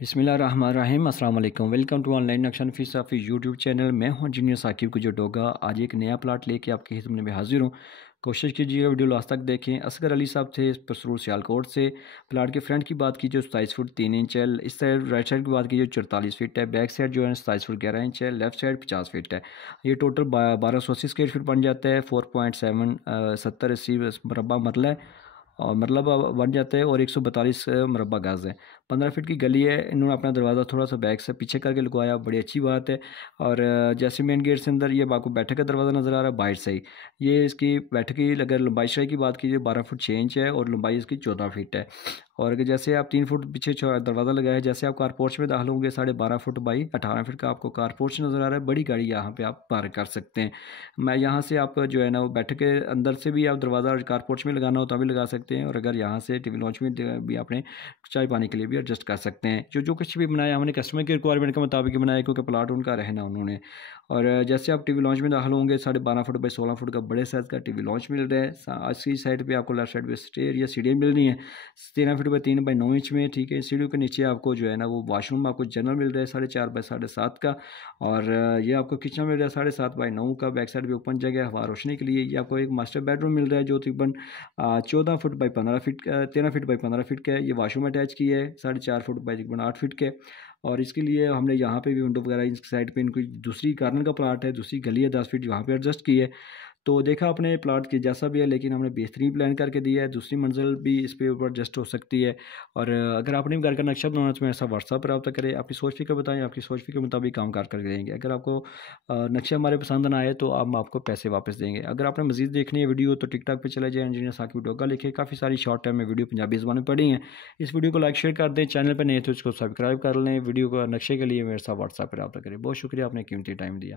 बिस्मिल्लाहिर्रहमानिर्रहीम अस्सलाम वालेकुम। वेलकम टू ऑनलाइन नक्शा नफीस ऑफी यूट्यूब चैनल। मैं हूं इंजीनियर साकिब को जो डोगा। आज एक नया प्लाट लेके आपकी खिदमत में हाजिर हूं। कोशिश कीजिएगा वीडियो लास्ट तक देखें। असगर अली साहब थे पसरूर सियालकोट से। प्लाट के फ्रंट की बात की जो 27 फुट 3 इंच है। इस साइड राइट साइड की बात की जो 44 फीट है। बैक साइड जो है 27 फुट 11 इंच है। लेफ्ट साइड 50 फीट है। ये टोटल 1280 स्क्वायर फीट बन जाता है। 4.7 70 80 मरबा मरला है और मतलब बन जाता है और 142 मुरब्बा गज़ है। 15 फीट की गली है। इन्होंने अपना दरवाज़ा थोड़ा सा बैक से पीछे करके लगवाया, बड़ी अच्छी बात है। और जैसे मेन गेट से अंदर ये आपको बैठक का दरवाज़ा नज़र आ रहा है बाहर से ही। ये इसकी बैठक की अगर लंबाई चौड़ाई की बात कीजिए 12 फुट 6 इंच है और लंबाई इसकी 14 फीट है। और अगर जैसे आप 3 फुट पीछे दरवाज़ा लगाया, जैसे आप कार पोर्च में दाखिल होंगे 12.5 फुट बाई 18 फीट का आपको कार पोर्च नज़र आ रहा है। बड़ी गाड़ी यहाँ पे आप पार्क कर सकते हैं। मैं यहाँ से आप जो है ना वो बैठक के अंदर से भी आप दरवाज़ा कार पोर्च में लगाना हो तो भी लगा सकते हैं। और अगर यहाँ से टीवी लॉन्च में भी आपने चाय पानी के लिए भी एडजस्ट कर सकते हैं। जो कुछ भी बनाया हमने कस्टमर की रिक्वायरमेंट के मुताबिक ही बनाया, क्योंकि प्लाट उनका रहना उन्होंने। और जैसे आप टीवी लॉन्च में दाखिल होंगे 12.5 फुट बाई 16 फुट का बड़े साइज़ का टीवी लॉन्च मिल रहा है। इसकी साइड पे आपको लेफ्ट साइड पे स्टेयर या सीढ़ियाँ मिल रही हैं 13 फीट बाई 3 बाई 9 इंच में। ठीक है, सीढ़ियों के नीचे आपको जो है ना वो वॉशरूम आपको जनरल मिल रहा है 4.5 बाई 7.5 का। और ये आपको किचन मिल रहा है 7.5 बाई 9 का। बैक साइड पे ओपन जगह हवा रोशनी के लिए। ये आपको एक मास्टर बेडरूम मिल रहा है जो तकरीबन 14 फुट बाई 15 फीट का 13 फीट बाई 15 फीट का है। ये वॉशरूम अटैच की है 4.5 फुट बाई तकरीबन 8 फीट के। और इसके लिए हमने यहाँ पे भी विंडो वगैरह इस साइड पे इनकी दूसरी कार्नर का प्लाट है, दूसरी गली है 10 फीट वहाँ पे एडजस्ट की है। तो देखा अपने प्लाट की जैसा भी है, लेकिन हमने बेहतरीन प्लान करके दिया है। दूसरी मंजिल भी इस पे ऊपर एडजस्ट हो सकती है। और अगर आपने भी घर का नक्शा बनाना तो ऐसा व्हाट्सअप पर रब्ता करें, अपनी सोच फिक्र बताएं, आपकी सोच फिक्र के मुताबिक काम कर देंगे। अगर आपको नक्शे हमारे पसंद ना आए तो हम आपको पैसे वापस देंगे। अगर आपने मजीद देखनी है वीडियो तो टिकटॉक पे चले जाए, इंजीनियर साकिब डोगा लिखे। काफ़ी सारी शॉर्ट टाइम में वीडियो पंजाबी ज़बान में पड़ी हैं। इस वीडियो को लाइक शेयर कर दें। चैनल पर नहीं तो इसको सब्सक्राइब कर लें। वीडियो को नक्शे के लिए मेरे साथ व्हाट्सअप पर रब्ता करें। बहुत शुक्रिया, आपने कीमती टाइम दिया।